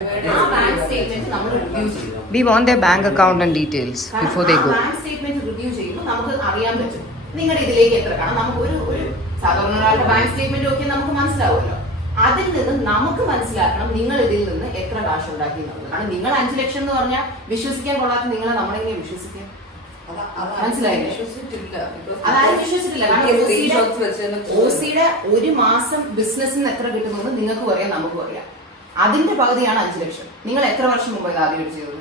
We want their bank account and details before they go. Bank statement review ചെയ്യുമ്പോൾ നമുക്ക് അറിയാൻ പറ്റും നിങ്ങളുടെ ഇതിലേക്ക് എത്ര. കാരണം നമുക്ക് ഒരു സാധാരണ ഒരാളുടെ ബാങ്ക് സ്റ്റേറ്റ്മെന്റ് ഒക്കെ നമുക്ക് മനസ്സിലാവുമല്ലോ. അതിൽ നിന്ന് നമുക്ക് മനസ്സിലാക്കണം നിങ്ങൾ ഇതിൽ നിന്ന് എത്ര കാശ് ഉണ്ടാക്കി എന്നുള്ളത്. കാരണം നിങ്ങൾ 5 ലക്ഷം എന്ന് പറഞ്ഞാൽ വിശ്വസിക്കാൻ കൊള്ളാത്ത നിങ്ങളെ നമ്മളെങ്ങനെ വിശ്വസിക്കാം? മനസ്സിലായില്ലേ? അതായത് വിശ്വസിച്ചിട്ടില്ല. ഓസിയുടെ ഒരു മാസം ബിസിനസ്സിന് എത്ര കിട്ടുന്നത് നിങ്ങൾക്കും അറിയാം, നമുക്കും അറിയാം. അതിന്റെ പകുതിയാണ് 5 ലക്ഷം. നിങ്ങൾ എത്ര വർഷം മുമ്പ് ഇത് ആദ്യം ചെയ്തത്?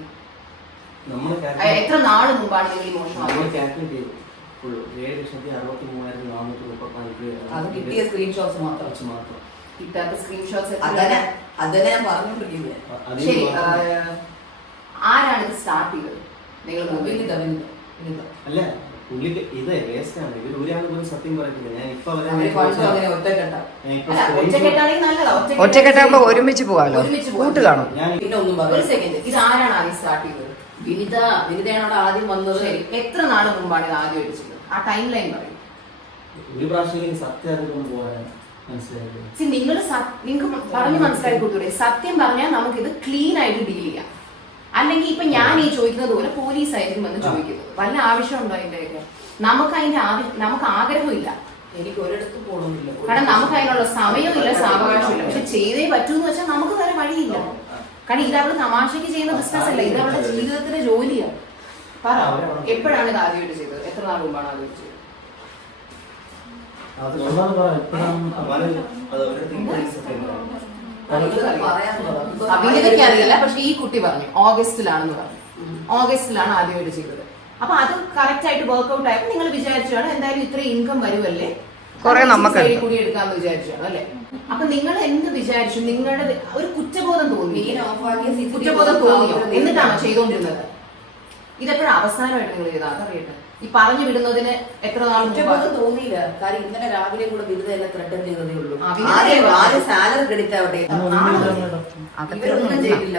എത്ര നാള് മുമ്പാണ് നിങ്ങൾ ഈ മോഷണം? അത് കിട്ടിയ സ്ക്രീൻഷോട്ട്സ് മാത്രം. കിട്ടാത്ത സ്ക്രീൻഷോട്ട്സ് അതന്നെ ഞാൻ പറഞ്ഞോണ്ടിരിക്കുന്നത്. ശരി, ആരാണ് ഇത് സ്റ്റാർട്ട് ചെയ്തത്? നിങ്ങൾ അല്ല, പുള്ളിക്ക് ഇത് വേസ്റ്റാണ്. ഇവർ ഒരാൾ പോലും സത്യം പറയത്തില്ല. ഞാൻ ഇപ്പൊ ഒറ്റക്കെട്ടാകുമ്പോ ഒരുമിച്ച് പോവാലോ, കൂട്ട് കാണും. ഒരു സെക്കൻഡ്, ഇത് ആരാണ് ആദ്യം സ്റ്റാർട്ട് ചെയ്തത്? വിനിതയാണ് അവിടെ ആദ്യം വന്നത്. ശരി, എത്ര നാള് മുമ്പാണ് ഇത് ആദ്യം അടിച്ചത്? ആ ടൈം ലൈൻ പറയും. ഒരു പ്രാവശ്യം സത്യം അറിഞ്ഞുകൊണ്ട് പോകാൻ മനസ്സിലായത്. നിങ്ങൾക്ക് പറഞ്ഞു മനസ്സിലാക്കി കൊടുത്തൂടെ? സത്യം പറഞ്ഞാൽ നമുക്കിത് ക്ലീൻ ആയിട്ട് ഡീൽ ചെയ്യാം. അല്ലെങ്കിൽ ഇപ്പൊ ഞാൻ ഈ ചോദിക്കുന്നത് പോലെ പോലീസ് ആയിരിക്കും വന്ന് ചോദിക്കുന്നത്. വല്ല ആവശ്യമുണ്ടോ അതിന്റെയൊക്കെ? നമുക്ക് ആഗ്രഹമില്ല. എനിക്ക് ഒരിടത്ത് പോകണമെന്നില്ല. കാരണം നമുക്ക് അതിനുള്ള സമയമില്ല, സാവകാശമില്ല. പക്ഷെ ചെയ്തേ പറ്റൂന്ന് വെച്ചാൽ നമുക്ക് വേറെ വഴിയില്ല. കാരണം ഇത് അവള് തമാശക്ക് ചെയ്യുന്ന ബിസിനസ് അല്ല, ഇത് അവളുടെ ജീവിതത്തിലെ ജോലിയാണ്. പറ, എപ്പോഴാണ് ഇത് ആദ്യമായിട്ട് ചെയ്തത്? എത്ര നാൾ മുമ്പാണ് ആദ്യമായിട്ട് ചെയ്തത്? അഭിനേതയ്ക്ക് അറിയില്ല, പക്ഷെ ഈ കുട്ടി പറഞ്ഞു ഓഗസ്റ്റിലാണെന്ന് പറഞ്ഞു. ഓഗസ്റ്റിലാണ് ആദ്യമായിട്ട് ചെയ്തത്. അപ്പൊ അത് കറക്റ്റ് ആയിട്ട് വർക്ക്ഔട്ട് ആയപ്പോ നിങ്ങൾ വിചാരിച്ചാണ് എന്തായാലും ഇത്ര ഇൻകം വരുമല്ലേ, കുറെ നമുക്ക് കൂടി എടുക്കാന്ന് വിചാരിച്ചാണ് അല്ലെ? അപ്പൊ നിങ്ങൾ എന്ത് വിചാരിച്ചു? നിങ്ങളുടെ ഒരു കുറ്റബോധം തോന്നി? കുറ്റബോധം തോന്നിയോ? എന്നിട്ടാണോ ചെയ്തോണ്ടിരുന്നത്? ഇതെപ്പോഴും അവസാനമായിട്ട് നിങ്ങൾ ചെയ്താൽ അതറിയട്ടെ. ഈ പറഞ്ഞു വിടുന്നതിന് എത്ര നാൾ തോന്നിയില്ല. കാര്യം ഇന്നലെ രാവിലെ കൂടെ വിരുദ്ധ എല്ലാം ത്രെട്ടൻ ചെയ്തതേ ഉള്ളൂ. സാലറി ക്രെഡിറ്റ് ആവട്ടെ, ഇവരൊന്നും ചെയ്തില്ല.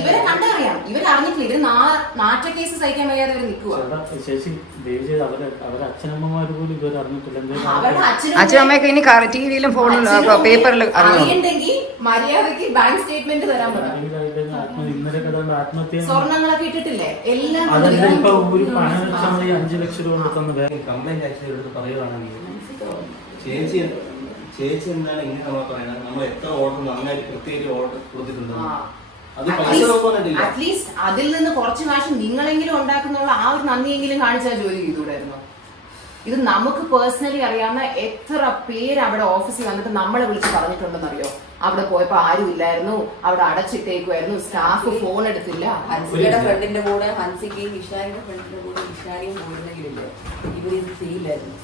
ഇവരെ കണ്ടറിയാം, ഇവരറിഞ്ഞിട്ടില്ല. ഇവര് നാറ്റ കേസ് സഹിക്കാൻ വയ്യാതെ ഇവർ നിൽക്കുക. അച്ഛനമ്മയൊക്കെ ഇനി ടിവിയിലും ഫോണിലും പേപ്പറിലും അറിയണ്ടെങ്കിൽ മര്യാദക്ക് ബാങ്ക് സ്റ്റേറ്റ്മെന്റ് തരാൻ പറ്റും. സ്വർണ്ണങ്ങളൊക്കെ ഇട്ടിട്ടില്ലേ? എല്ലാം കംപ്ലൈന്റ് ആക്ച്വലി എടുത്ത് പറയുവാണെങ്കിൽ ചേച്ചി എന്താണ് ഇങ്ങനെ നമ്മൾ പറയുന്നത്? നമ്മൾ എത്ര ഓർഡർ നന്നായിട്ട് കൃത്യമായിട്ട് ഓർഡർ കൊടുത്തിട്ടുണ്ട്. അറ്റ്ലീസ്റ്റ് അതിൽ നിന്ന് കുറച്ച് കാശ് നിങ്ങളെങ്കിലും ഉണ്ടാക്കുന്നുള്ള ആ ഒരു നന്ദിയെങ്കിലും കാണിച്ചാൽ ജോലി ചെയ്തുകൂടായിരുന്നു. ഇത് നമുക്ക് പേഴ്സണലി അറിയാവുന്ന എത്ര പേര് അവിടെ ഓഫീസിൽ വന്നിട്ട് നമ്മളെ വിളിച്ച് പറഞ്ഞിട്ടുണ്ടെന്നറിയോ? അവിടെ പോയപ്പോ ആരും ഇല്ലായിരുന്നു, അവിടെ അടച്ചിട്ടേക്കുമായിരുന്നു, സ്റ്റാഫ് ഫോൺ എടുത്തില്ല. ഹൻസിയുടെ ഫ്രണ്ടിന്റെ കൂടെ ഹൻസിക്കും ഇഷാനിയുടെ ഫ്രണ്ടിന്റെ കൂടെ ഇഷാനിയും പോയിരുന്നെങ്കിലില്ലേ ഇവരിത് ചെയ്യില്ലായിരുന്നു.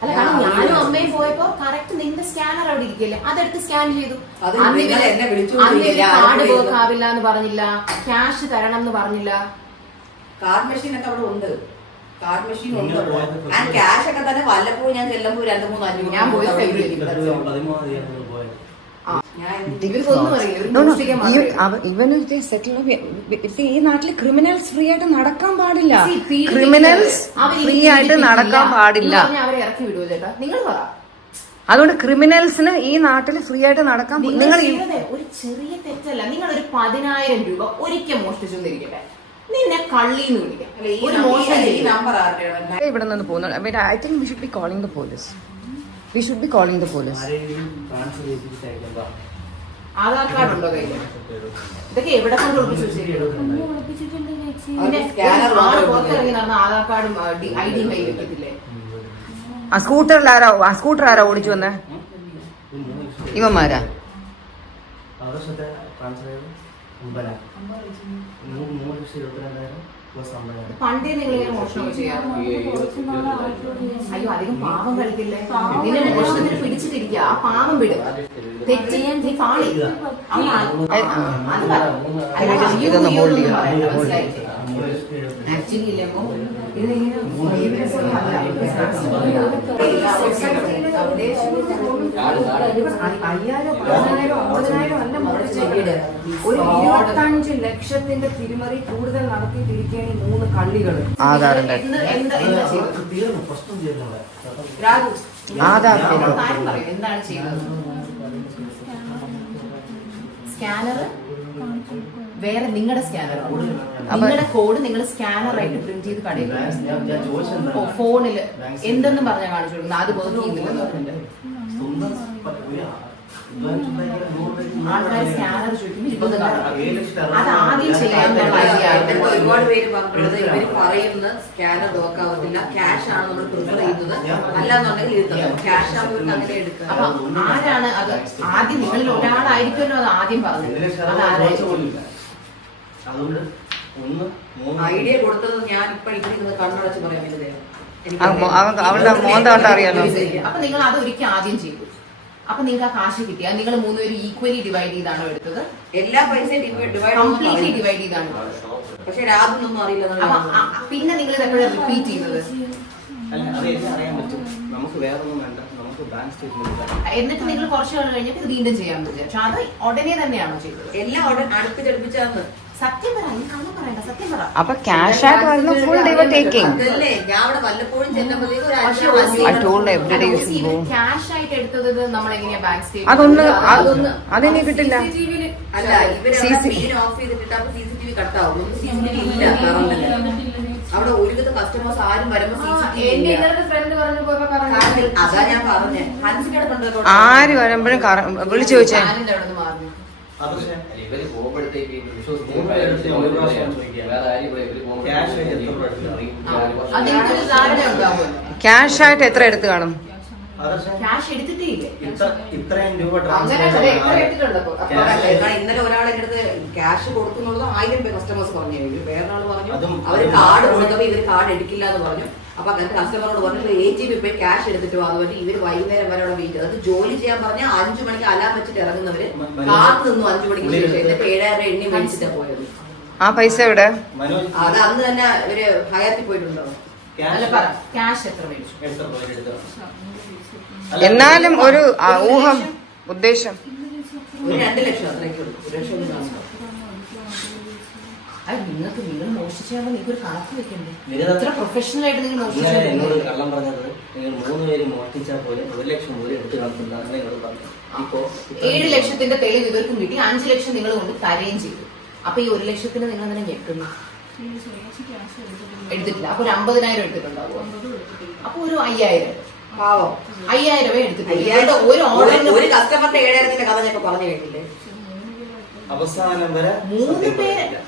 അല്ല, കാരണം ഞാനും അമ്മയും പോയപ്പോ കറക്റ്റ് നിന്റെ സ്കാനർ അവിടെ ഇരിക്കല്ലേ, അതെടുത്ത് സ്കാൻ ചെയ്തു. കാർഡ് വർക്ക് ആവില്ല എന്ന് പറഞ്ഞില്ല, ക്യാഷ് തരണം എന്ന് പറഞ്ഞില്ല. കാർഡ് മെഷീൻ ഒക്കെ അവിടെ ഉണ്ട്. കാർഡ് മെഷീൻ ഉണ്ട്. ക്യാഷ് ഒക്കെ തന്നെ വല്ലപ്പോഴും ഞാൻ ചെല്ലുമ്പോൾ 2-3 ഞാൻ പോയി ഈ നാട്ടില് ക്രിമിനൽസ് ഫ്രീ ആയിട്ട് നടക്കാൻ പാടില്ല. ക്രിമിനൽസ് ഫ്രീ ആയിട്ട് നടക്കാൻ പാടില്ല. അവരെ ഇറക്കി വിടുവോ ചേട്ടാ? നിങ്ങൾ പറ. അതുകൊണ്ട് ക്രിമിനൽസിന് ഈ നാട്ടിൽ ഫ്രീ ആയിട്ട് നടക്കാൻ നിങ്ങൾ ഒരു ചെറിയ തെറ്റല്ല. നിങ്ങൾ ഒരു 10,000 രൂപ ഒരിക്കൽ മോഷ്ടിച്ചെന്നിരിക്കട്ടെ, നിന്നെ കള്ളിന്ന് വിളിക്കാം. ഇവിടെ നിന്ന് പോകുന്നു. I think we should be calling the police. We should be calling the police. Aadhaar card ഉണ്ടോ കയ്യിൽ? ഇതൊക്കെ എവിടെ കൊണ്ട് പുറത്തിറങ്ങി നടന്ന ആധാർ കാർഡും ID-യും കയ്യിൽ വെക്കത്തില്ലേ? ആ സ്കൂട്ടർ ആരാ ഓടിച്ചു വന്നേ? ഇവന്മാരാ? പണ്ടേ നിങ്ങൾ മോഷണം ചെയ്യാം. അയ്യോ, അധികം പാവം കളിക്കില്ലേ? നിന്നെ മോഷണത്തിന് പിടിച്ചിട്ടിരിക്കുക. ആ പാവം വിടും. തെറ്റ് ചെയ്യാൻ പാളി. ഇതൊന്ന് ഹോൾഡ് ചെയ്യാം. ആക്ച്വലി ഇല്ലപ്പോ ഒരു 25 ലക്ഷത്തിന്റെ തിരിമറി കൂടുതൽ നടത്തിയിട്ടിരിക്കുകയാണ് ഈ 3 കള്ളികൾ. ആധാറിന്റെ എന്താണ് ചെയ്തത്? സ്കാനർ വേറെ നിങ്ങളുടെ സ്കാനർ നിങ്ങളുടെ കോഡ് നിങ്ങൾ സ്കാനറായിട്ട് പ്രിന്റ് ചെയ്ത് കടയിൽ ഞാൻ ചോദിച്ചെന്താ ഫോണില് എന്തെന്ന് പറഞ്ഞാൽ കാണിച്ചു കൊടുക്കുന്നത് അത് വർക്ക് ചെയ്യുന്നില്ലെന്ന് പറഞ്ഞിട്ട് ആൾക്കാർ സ്കാനർ ചോദിക്കുമ്പോൾ 20 കാണും. അത് ആദ്യം ചെയ്യാനുള്ള ഐഡിയ ഒരുപാട് പേര് പറഞ്ഞിട്ടുള്ളത് ഇവര് പറയുന്ന സ്കാനർ നോക്കാവത്തില്ല, ക്യാഷ് ആണ് നമ്മൾ പ്രിഫർ ചെയ്യുന്നത്, അല്ലാന്നുണ്ടെങ്കിൽ ക്യാഷ് ആകുമ്പോൾ അങ്ങനെ എടുക്കുക. അപ്പൊ ആരാണ് അത് ആദ്യം നിങ്ങളിൽ ഒരാളായിരിക്കുമല്ലോ അത് ആദ്യം പറഞ്ഞത്? അത് ആരായിരിക്കും? അതുകൊണ്ട് ഐഡിയ കൊടുത്തത് ഞാൻ ഇപ്പൊ ഇവിടെ കണ്ണടച്ച് പറയാൻ പറ്റുന്നത് അവളുടെ മോന്ത കണ്ടാ അറിയാലോ. അപ്പൊ നിങ്ങൾ അത് ഒരിക്കൽ ആദ്യം ചെയ്തു. അപ്പൊ നിങ്ങൾക്ക് ആ കാശ് കിട്ടിയ നിങ്ങൾ 3 പേരും ഈക്വലി ഡിവൈഡ് ചെയ്താണോ എടുത്തത്? എല്ലാ പൈസയും കംപ്ലീറ്റ്ലി ഡിവൈഡ് ചെയ്താണ്. പക്ഷെ രാതൊന്നും അറിയില്ല. അപ്പൊ പിന്നെ നിങ്ങൾ ഇതെപ്പോഴും റിപ്പീറ്റ് ചെയ്തത്? അല്ല അത് എല്ലാം അറിയാൻ പറ്റും. നമുക്ക് വേറെ ഒന്നും വേണ്ട, നമുക്ക് ബാങ്ക് സ്റ്റേറ്റ്മെന്റ്. എന്നിട്ട് നിങ്ങൾ കുറച്ച് നാൾ കഴിഞ്ഞിട്ട് ഇത് വീണ്ടും ചെയ്യാമെന്ന് വിചാരിച്ചു. അത് ഉടനെ തന്നെയാണോ ചെയ്തത്? എല്ലാം അടുപ്പിച്ചടുപ്പിച്ചാന്ന്. സത്യം പറ, കള്ളം പറയണ്ട, സത്യം പറ. അപ്പൊ ക്യാഷ് ആയിട്ട് വരുന്ന ഫുൾ ഡേ ടേക്കിംഗ്. അതല്ലേ ഞാൻ അവിടെ വല്ലപ്പോഴും ചെന്നപ്പോഴത്തേക്കും ക്യാഷ് ആയിട്ട് എടുത്തത് നമ്മൾ എങ്ങനെയാ ബാങ്ക് അതെനിക്ക് കിട്ടില്ല. അല്ല ഇവര് ഓഫ് ചെയ്തിട്ട് അപ്പൊ CCTV കട്ടാവും. CCTV ഇല്ല കറണ്ടില്. അവിടെ ഒരുവിധ കസ്റ്റമേഴ്സ് ആരും വരുമ്പോ അതാ ഞാൻ പറഞ്ഞേ. ഹൻസിക്കടെ കണ്ടോ ആര് വരുമ്പോഴും വിളിച്ചു ചോദിച്ചേ. ഇവര് പോകുമ്പോഴത്തേക്ക് ക്യാഷ് ആയിട്ട് എത്ര എടുത്ത് കാണും? ക്യാഷ് എടുത്തിട്ടേ ഇല്ല. ഇത്രയും രൂപ ഇന്നലെ ഒരാളെ അടുത്ത് ക്യാഷ് കൊടുക്കുന്നുള്ളത് 1000 രൂപ കസ്റ്റമേഴ്സ് പറഞ്ഞു. വേറൊരാൾ പറഞ്ഞു അവര് കാർഡ് കൊടുത്തപ്പോ ഇവര് കാർഡ് എടുക്കില്ല എന്ന് പറഞ്ഞു. അപ്പൊ കസ്റ്റമറോട് പറഞ്ഞു ATM പോയി ക്യാഷ് എടുത്തിട്ട് വന്നു. പറഞ്ഞ് ഇവര് വൈകുന്നേരം വരെ അവിടെ വെയിറ്റ്. അത് ജോലി ചെയ്യാൻ പറഞ്ഞാൽ 5 മണിക്ക് അലാം വെച്ചിട്ട് ഇറങ്ങുന്നവര് കാത്തു നിന്നു 5 മണിക്ക് ശേഷം. എന്നിട്ട് 7000 എണ്ണി മേടിച്ചിട്ടാ പോയത്. ആ പൈസ എവിടെ? അത് അന്ന് തന്നെ ഇവര് ഹയാത്തിൽ പോയിട്ടുണ്ടോ? ക്യാഷ് എത്ര മേടിച്ചു? എന്നാലും ഒരു ഊഹം, ഉദ്ദേശം. ഒരു 2 ലക്ഷം അത്രയൊക്കെ ഉള്ളൂ. 1 ലക്ഷം. അത് നിങ്ങൾക്ക് നിങ്ങൾ മോഷിച്ചാൽ നിങ്ങൾക്ക് ഒരു കണക്ക് വെക്കണ്ടേ? എത്ര പ്രൊഫഷണൽ ആയിട്ട് നിങ്ങൾ മോഷിച്ചാൽ? എന്നോട് കള്ളം പറഞ്ഞത് നിങ്ങൾ 3 പേര് മോഷ്ടിച്ചാൽ പോലെ 1 ലക്ഷം പോലും എടുത്ത് കളഞ്ഞിട്ടുണ്ടാകുന്ന എന്നോട് പറഞ്ഞു. ഇപ്പോ 7 ലക്ഷത്തിന്റെ തെളിവ് ഇവർക്കും കിട്ടി. 5 ലക്ഷം നിങ്ങൾ കൊണ്ട് തരുകയും ചെയ്തു. അപ്പൊ ഈ 1 ലക്ഷത്തിന് നിങ്ങൾ അങ്ങനെ ഞെക്കുന്നു? എടുത്തിട്ടില്ല. അപ്പൊ ഒരു 50,000 എടുത്തിട്ടുണ്ടാവുമോ? അപ്പൊ ഒരു 5,000 പാവം 5,000 എടുത്തിട്ടില്ല. ഒരു കസ്റ്റമറിന്റെ 7,000 കഥ ഞാൻ പറഞ്ഞു കേട്ടില്ലേ? അവസാനം വരെ 3 പേര്.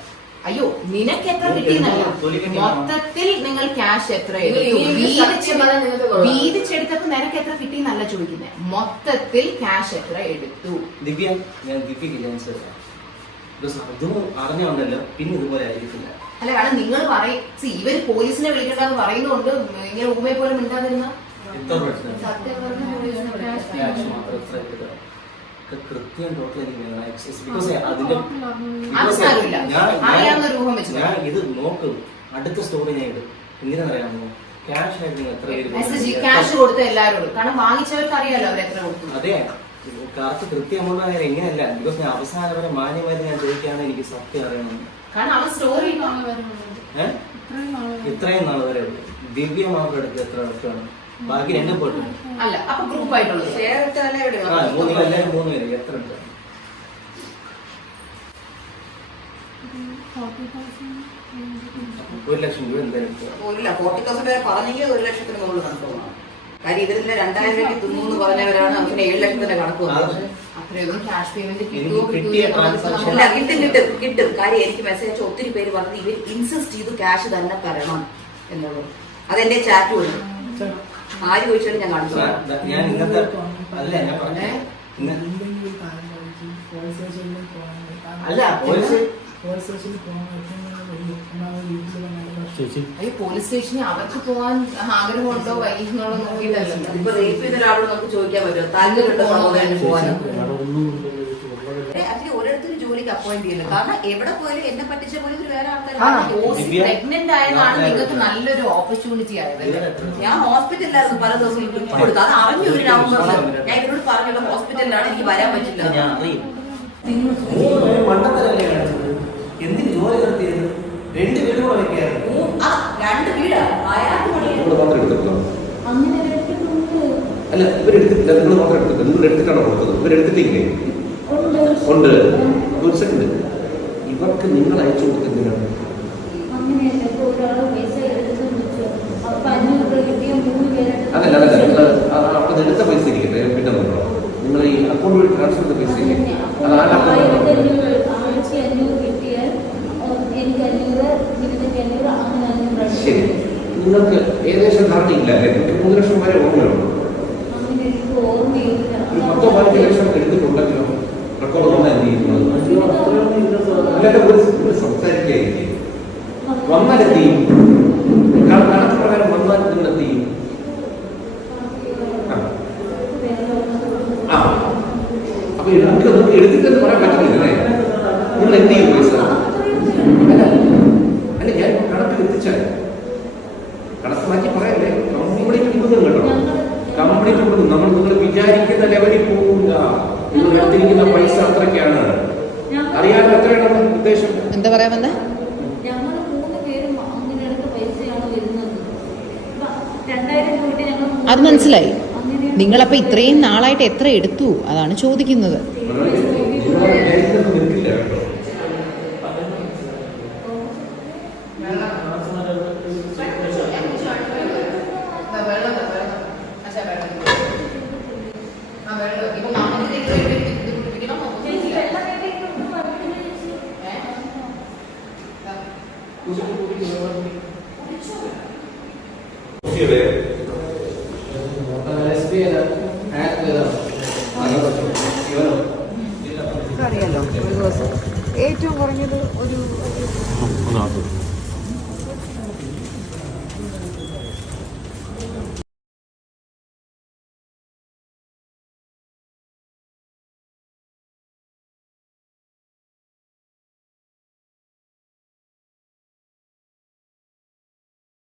അയ്യോ നിനക്ക് എത്ര കിട്ടിയെന്നല്ല, മൊത്തത്തിൽ നിങ്ങൾ ക്യാഷ് എത്ര വീതിച്ചെടുത്തപ്പോ നിനക്ക് എത്ര കിട്ടിയെന്നല്ല ചോദിക്കുന്നത്. മൊത്തത്തിൽ ക്യാഷ് എത്ര എടുത്തു? ദിവ്യ, ഞാൻ ദിവ്യക്ക് ചാൻസ് അതും അറിഞ്ഞുണ്ടല്ലോ. പിന്നെ ഇതുപോലെ ആയിരിക്കില്ല. അല്ല കാരണം നിങ്ങൾ പറയും ഇവര് പോലീസിനെ വിളിക്കണ്ടെന്ന് പറയുന്നുണ്ട്. ഇങ്ങനെ ഊമയെ പോലെ മിണ്ടാതിരുന്ന കൃത്യം ടോട്ടൽ ഞാൻ ഇത് നോക്കും. അടുത്ത സ്റ്റോറി ഞാൻ ഇടും. എന്തിനാണെന്നറിയാമോ? ക്യാഷ് ആയിട്ട് നിങ്ങൾ എത്ര പേര് ക്യാഷ് കൊടുത്ത എല്ലാവരോടും. കാരണം വാങ്ങിച്ചവർക്ക് അറിയാലോ അവർ എത്ര കൊടുത്തു. അതെ കറക്റ്റ് കൃത്യമുള്ള എങ്ങനെയല്ല. ബിക്കോസ് ഞാൻ അവസാനം വരെ മാന്യമായിട്ട് ഞാൻ ചോദിക്കുകയാണ് എനിക്ക് സത്യം അറിയണം. കാരണം അവൻ സ്റ്റോറി ഇത്രയും നാൾ വരെ ദിവ്യ മാത്രം എടുത്ത് എത്ര വർഷമാണ്? ബാക്കി 2 പോട്ടു അല്ല. അപ്പൊ ഗ്രൂപ്പ് ആയിട്ടുള്ളത് എല്ലാവരും 3 പേര് എത്ര ഉണ്ട്? 1 ലക്ഷം രൂപ എന്തായാലും 40,000 രൂപ പറഞ്ഞെങ്കിൽ 1 ലക്ഷത്തിന് മുകളിൽ കണക്ക് പോകണം. കാര്യം ഇതിന്റെ 2,000 രൂപയ്ക്ക് തിന്നു പറഞ്ഞവരാണ് അവന് 7 ലക്ഷത്തിന്റെ കണക്ക് പോകുന്നത്. അത്രയൊന്നും ക്യാഷ് പേയ്മെന്റ് കിട്ടും. കാര്യം എനിക്ക് മെസ്സേജ് അയച്ച ഒത്തിരി പേര് പറഞ്ഞത് ഇവർ ഇൻസിസ്റ്റ് ചെയ്തു ക്യാഷ് തന്നെ തരണം എന്നുള്ളത്. അതെന്റെ ചാറ്റ് വരും. ആര് ചോദിച്ചാലും ഞാൻ കാണിച്ചു. ഞാൻ ഇന്നത്തെ അല്ല ഞാൻ പറഞ്ഞേ അല്ല പോലീസ് സ്റ്റേഷനിൽ അവർക്ക് പോകാൻ ആഗ്രഹമുണ്ടോ വൈകുന്നോളോ നോക്കിയിട്ടല്ലോ. ഇപ്പൊ റേപ്പ് ചെയ്ത ഒരാളോട് നമുക്ക് ചോദിക്കാൻ പറ്റുമോ താല്പര്യമുണ്ടോ സഹോദരന് പോകാനോ? അതിന് ഓരോരുത്തരും ജോലിക്ക് അപ്പോയിന്റ് ചെയ്യുന്നത്. കാരണം എവിടെ പോയാലും എന്നെ പറ്റിച്ച പോലെ വേറെ ആൾക്കാർ പ്രഗ്നന്റ് ആയതാണ് നിങ്ങൾക്ക് നല്ലൊരു ഓപ്പർച്യൂണിറ്റി ആയത്. ഞാൻ ഹോസ്പിറ്റലിലായിരുന്നു പല ദിവസം കൊടുത്തു. അത് അറിഞ്ഞു ഒരു നവംബറിൽ ഞാൻ ഇവരോട് പറഞ്ഞുള്ള ഹോസ്പിറ്റലിലാണ് എനിക്ക് വരാൻ പറ്റില്ല. എന്തിന് ജോലി നടത്തിയത്? 2 വീട് കൂടെ വെക്കായിരുന്നു. 2 വീടാ അയാൾക്ക് അല്ല ഇവരെടുത്തിട്ടില്ല. നിങ്ങൾ മാത്രം എടുത്തിട്ടില്ല. നിങ്ങൾ എടുത്തിട്ടാണോ കൊടുത്തത്? ഇവരെടുത്തിട്ടില്ലേ? ഉണ്ട്. ഒരു സെക്കൻഡ്. ഇവർക്ക് നിങ്ങൾ അയച്ചു കൊടുത്തെന്തിനാണ്? അങ്ങനെയല്ല, ഇപ്പൊ ഒരാള് പൈസ എടുത്തു വെച്ചു, അപ്പൊ 500 രൂപ കിട്ടിയ 3 പേരായിട്ട് അതല്ല നിങ്ങൾ അവിടെ എടുത്ത പൈസ ഇരിക്കട്ടെ, പിന്നെ നോക്കണം. നിങ്ങൾ ഈ അക്കൗണ്ട് വഴി ട്രാൻസ്ഫർ ചെയ്ത പൈസ ഇല്ലേ, അത് ആരുടെ അക്കൗണ്ടിലാണ്? 1500 കിട്ടിയാൽ എനിക്ക് 500, നിങ്ങൾക്ക് 500, അങ്ങനെ 500 ശരി, നിങ്ങൾക്ക് ഏകദേശം ധാരണയില്ല അല്ലേ? നിങ്ങൾക്ക് 3 ലക്ഷം വരെ ഓർമ്മയുള്ളൂ. അങ്ങനെ എനിക്ക് ഓർമ്മയില്ല. ഒരു 10-15 ലക്ഷം എടുത്തിട്ടുണ്ടെങ്കിലോ റെക്കോർഡ് വന്നാൽ എന്ത് ചെയ്യുന്നത്? അല്ലാതെ ഒരു സംസാരിക്കുകയായിരിക്കും. വന്നാൽ എന്ത് ചെയ്യും? കണക്ക് പ്രകാരം വന്നാൽ നിങ്ങൾ എന്ത് ചെയ്യും? ആ, അപ്പൊ നമുക്ക് എടുത്തിട്ടെന്ന് പറയാൻ പറ്റുന്നില്ലേ? നിങ്ങൾ എന്ത് ചെയ്യും പൈസ? അല്ല, ഞാൻ കണക്ക് എത്തിച്ചാൽ കണക്ക് മാറ്റി പറയല്ലേ, കംപ്ലീറ്റ് കൊടുക്കും കേട്ടോ. കംപ്ലീറ്റ് കൊടുക്കും. നിങ്ങൾ വിചാരിക്കുന്ന ലെവലിൽ പോകില്ല. നിങ്ങൾ എടുത്തിരിക്കുന്ന പൈസ അത്രയ്ക്കാണ്. അറിയാൻ എത്രയാണെന്ന് ഉദ്ദേശം? എന്താ പറയാൻ വന്നേ? ഞങ്ങൾ 3 പേരും അങ്ങനെ എടുത്ത പൈസയാണ് വരുന്നത്. 2000 രൂപ ഞങ്ങൾ അത് മനസ്സിലായി. അങ്ങനെ നിങ്ങളപ്പോ ഇത്രയും നാളായിട്ട് എത്ര എടുത്തു അതാണ് ചോദിക്കുന്നത്. നിങ്ങൾ വിചാരിക്കുന്നത് നിൽക്കില്ല കേട്ടോ. അറിയാലോ, ഒരു ദിവസം ഏറ്റവും കുറഞ്ഞത് ഒരു